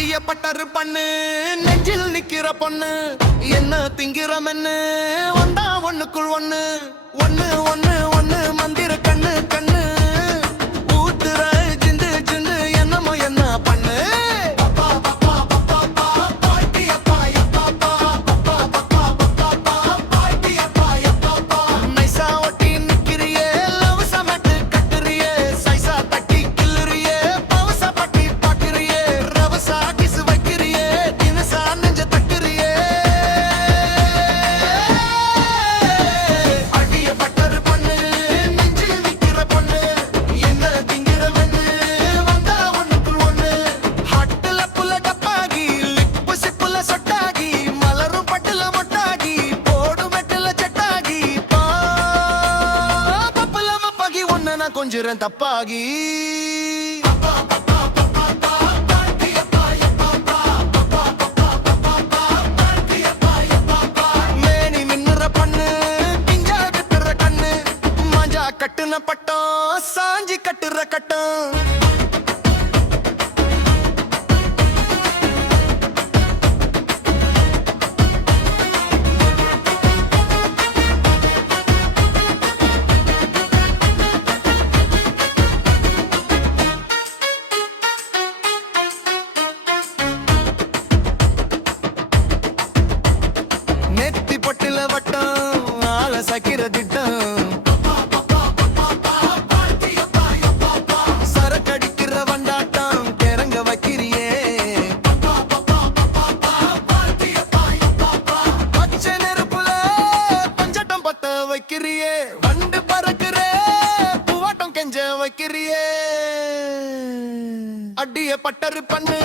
அடிய பட்டரு பண்ணு நெஞ்சில் நிக்கிற பொண்ணு என்ன திங்கிற மென்னு வந்தா ஒண்ணுக்குள் ஒண்ணு ஒண்ணு ஒண்ணு ஒண்ணு மந்திர கண்ணு கண்ணு ஊத்துற ஜிந்து ஜிந்து என்னமோ என்ன பண்ணு நைசா ஒட்டி நிக்கிறியே லவ் சமட்டு கட்டுறியே சைசா தட்டி கிள்ளுறியே பவச பட்டி பாக்குறியே ரவசா கிசு வைக்கிறியே தினசா நெஞ்ச தட்டுறியே அடிய பட்டரு பண்ணு நெஞ்சில் நிக்கிற பொண்ணு என்ன திங்கிற வெண்ணு வந்தா ஒண்ணுக்குள் ஒண்ணு ஹட்டுல புல டப்பாகி லிப்பு சிப்புல சொட்டாகி மலரும் பட்டுல மொட்டாகி போடு மெட்டுல செட்டாகி பப்புல மப்பாகி ஒன்ன நான் கொஞ்சம் தப்பாகி மேனி மின்னுற பண்ணு பிஞ்சா கட்டுற கண்ணு மாஞ்சா கட்டுன பட்டம் சாஞ்சி கட்டுற கட்டம் நெத்தி பொட்டுல வட்டம் ஆள சக்கிர திட்டம் சரக்கடிக்கிற வண்டாட்டம் கிறங்க வைக்கிறியே பச்சை நெருப்புல பஞ்சட்டம் பத்த வைக்கிறியே வண்டு பறக்குற பூவாட்டம் கெஞ்ச வைக்கிறியே அடிய பட்டரு பண்ணு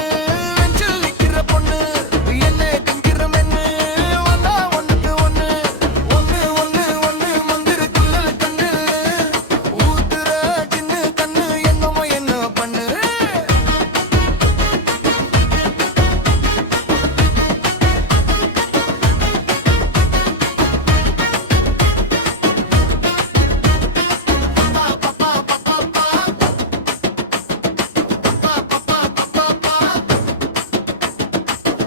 நெஞ்சில் நிக்கிற பொண்ணு என்ன திங்கிற மென்னு வந்தா ஒண்ணுக்கு ஒண்ணு ஒண்ணு ஒண்ணு ஒண்ணு மந்திர குள்ளல் கண்ணு ஊத்துற சின்ன கண்ணு என்னமோ என்ன பண்ணு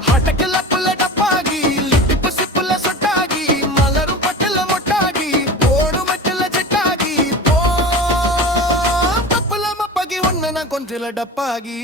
ஹட்டக்குல புள்ள டப்பாகி லிப்பு சிப்புல சொட்டாகி மலரும் பட்டுல மொட்டாகி போடு மெட்டுல செட்டாகி பப்புல மப்பாகி ஒண்ணு நான் கொஞ்சல டப்பாகி